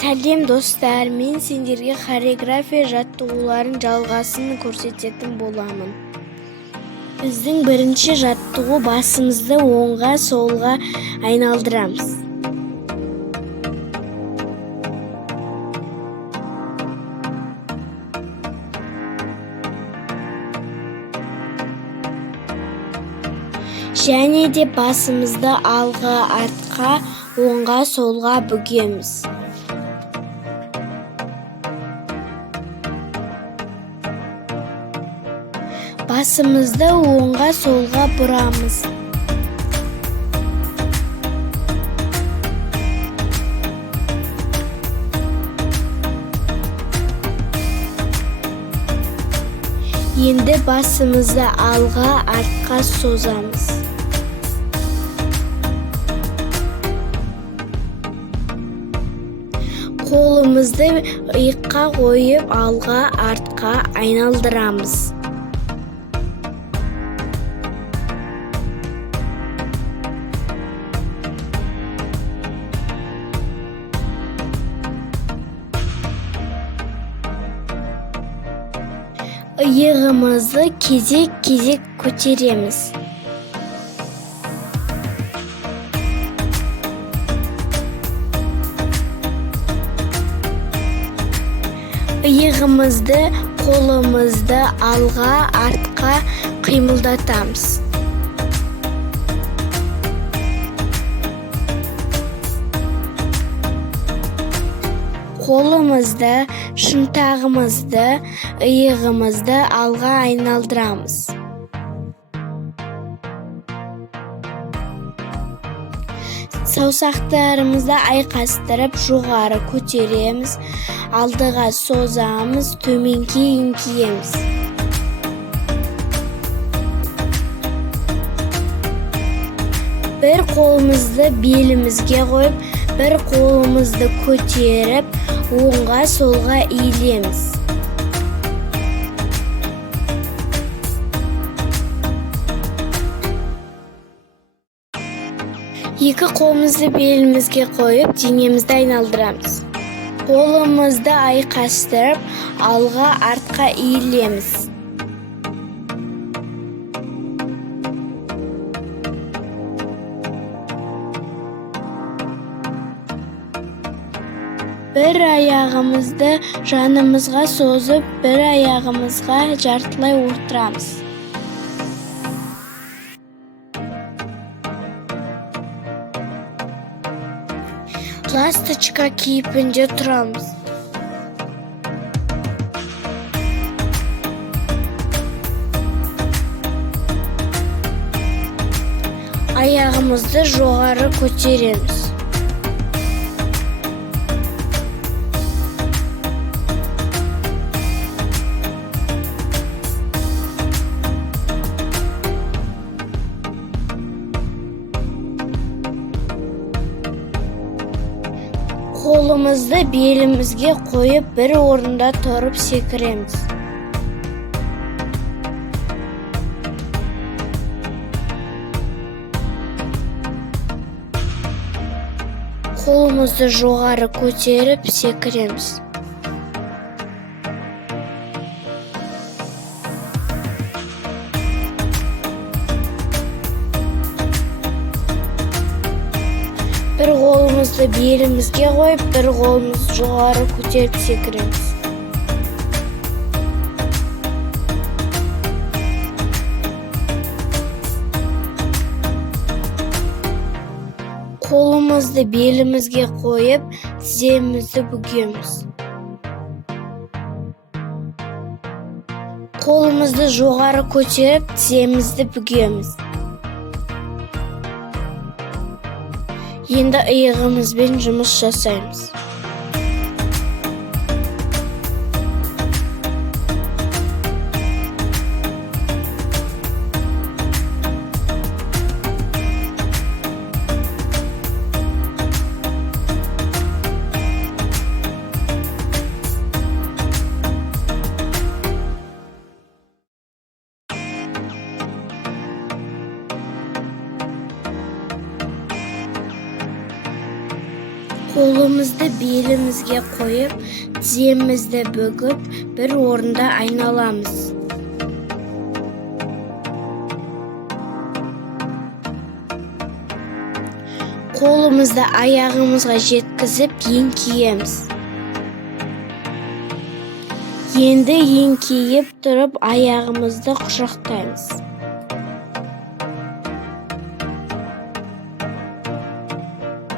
Сәлем достар, мен сендерге хореография жаттығуларын жалғасын көрсететін боламын. Біздің бірінші жаттығу басымызды оңға солға айналдырамыз. Және де басымызды алға, артқа, оңға, солға бүгеміз. Басымызды оңға, солға бұрамыз. Енді басымызды алға, артқа созамыз. Қолымызды иыққа қойып, алға, артқа айналдырамыз. Иығымызды кезек-кезек көтереміз. Иығымызды, қолымызды алға, артқа қимылдатамыз. Қолымызды, шынтағымызды, иығымызды алға айналдырамыз. Саусақтарымызды айқастырып, жоғары көтереміз, алдыға созамыз, төменге еңкейеміз. Бір қолымызды белімізге қойып, бір қолымызды көтеріп, оңға солға иілеміз. Екі қолымызды белімізге қойып, денемізді айналдырамыз. Қолымызды айқастырып, алға, артқа иілеміз. Бір аяғымызды жанымызға созып, бір аяғымызға жартылай отырамыз. Ласточка кейпінде тұрамыз. Аяғымызды жоғары көтереміз. Қолымызды белімізге қойып, бір орында тұрып секіреміз. Қолымызды жоғары көтеріп секіреміз. Бір қолымызды белімізге қойып, бір қолымызды жоғары көтеріп секіреміз. Қолымызды белімізге қойып, тіземізді бүгеміз. Қолымызды жоғары көтеріп, тіземізді бүгеміз. Енді иығымызбен жұмыс жасаймыз. қолым Қолымызды белімізге қойып, тіземізді бүгіп, бір орында айналамыз. Қолымызды аяғымызға жеткізіп, еңкейеміз. Енді еңкейіп тұрып, аяғымызды құшақтаймыз.